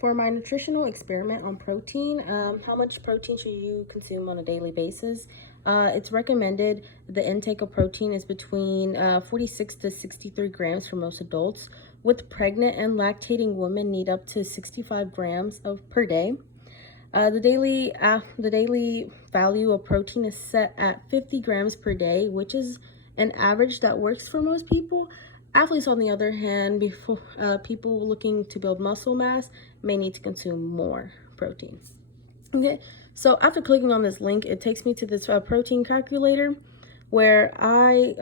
For my nutritional experiment on protein, how much protein should you consume on a daily basis? It's recommended the intake of protein is between 46 to 63 grams for most adults. With pregnant and lactating women need up to 65 grams per day. The daily value of protein is set at 50 grams per day, which is an average that works for most people. Athletes, on the other hand, people looking to build muscle mass may need to consume more protein. Okay, so after clicking on this link, it takes me to this protein calculator where I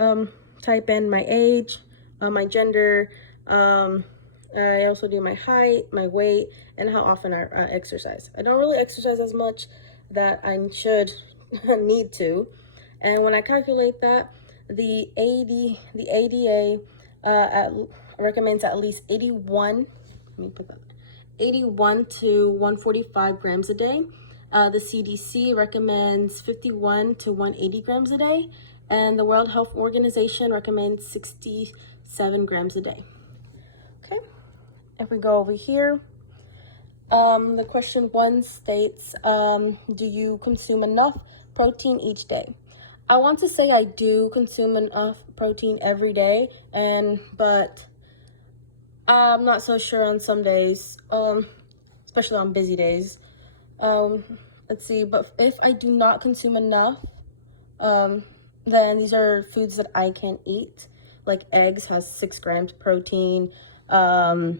type in my age, my gender, I also do my height, my weight, and how often I exercise. I don't really exercise as much that I should need to. And when I calculate that, the ADA recommends at least 81 to 145 grams a day. The CDC recommends 51 to 180 grams a day. And the World Health Organization recommends 67 grams a day. Okay, if we go over here, the question 1 states, do you consume enough protein each day? I want to say I do consume enough protein every day, but I'm not so sure on some days, especially on busy days. Let's see, but if I do not consume enough, then these are foods that I can eat. Like eggs has 6 grams protein. A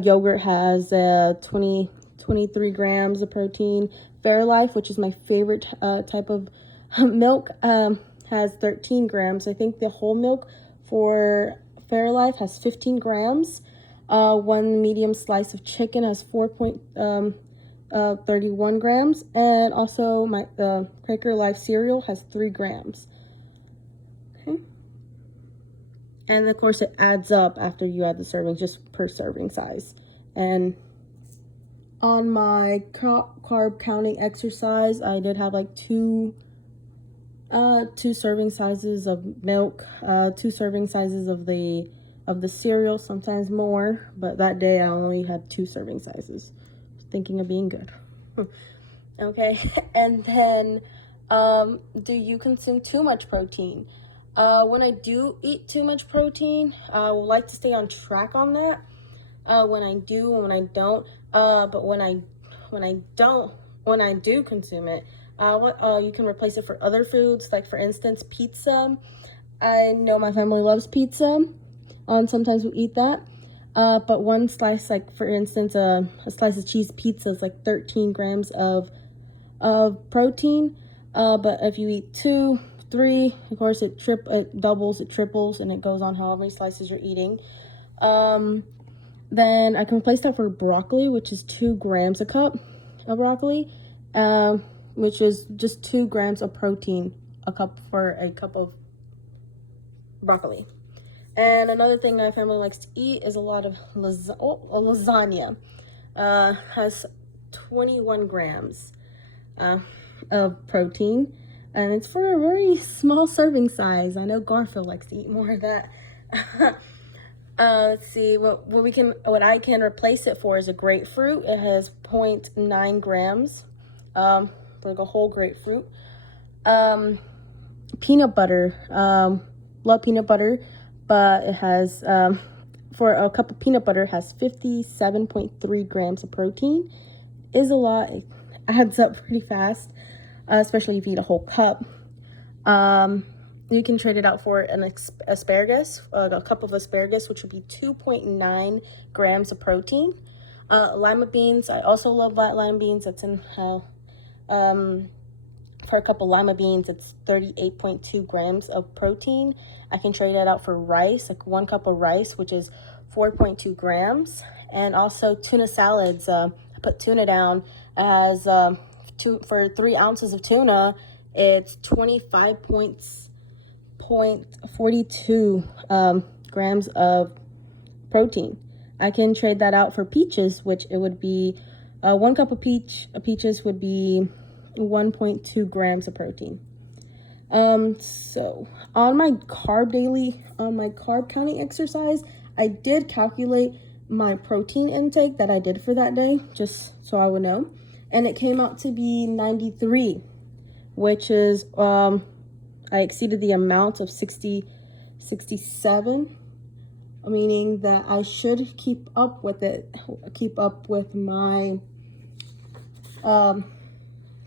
yogurt has 23 grams of protein. Fairlife, which is my favorite type of milk, has 13 grams. I think the whole milk for Fairlife has 15 grams. One medium slice of chicken has 4.31 grams. And also my Quaker Life cereal has 3 grams. Okay. And of course it adds up after you add the servings, just per serving size. And on my carb counting exercise, I did have like two serving sizes of milk, 2 serving sizes of the cereal, sometimes more, but that day I only had 2 serving sizes. Thinking of being good. Okay, and then do you consume too much protein? When I do eat too much protein, I would like to stay on track on that. When I do and when I don't. But when I do consume it, you can replace it for other foods, like for instance, pizza. I know my family loves pizza. Sometimes we eat that. But one slice, like for instance, a slice of cheese pizza is like 13 grams of protein. But if you eat 2, 3, of course it doubles, it triples, and it goes on however many slices you're eating. Then I can replace that for broccoli, which is 2 grams a cup of broccoli, which is just 2 grams of protein a cup for a cup of broccoli. And another thing my family likes to eat is a lot of lasagna. Has 21 grams of protein, and it's for a very small serving size. I know Garfield likes to eat more of that. Let's see, what I can replace it for is a grapefruit. It has 0.9 grams, like a whole grapefruit. Peanut butter, love peanut butter, but it has, for a cup of peanut butter, has 57.3 grams of protein. Is a lot. It adds up pretty fast, especially if you eat a whole cup. You can trade it out for an asparagus, a cup of asparagus, which would be 2.9 grams of protein. Lima beans, I also love lima beans. That's in, for a cup of lima beans, it's 38.2 grams of protein. I can trade that out for rice, like 1 cup of rice, which is 4.2 grams. And also tuna salads, I put tuna down as, for 3 ounces of tuna, it's 25.42 grams of protein. I can trade that out for peaches, which it would be 1 cup of peaches would be 1.2 grams of protein. So on my carb counting exercise, I did calculate my protein intake that I did for that day, just so I would know. And it came out to be 93, which is, I exceeded the amount of 67, meaning that I should keep up with my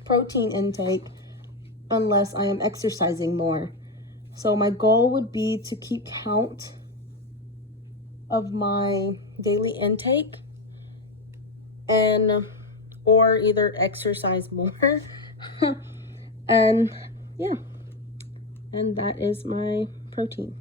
protein intake unless I am exercising more. So my goal would be to keep count of my daily intake and or either exercise more. And yeah, and that is my protein.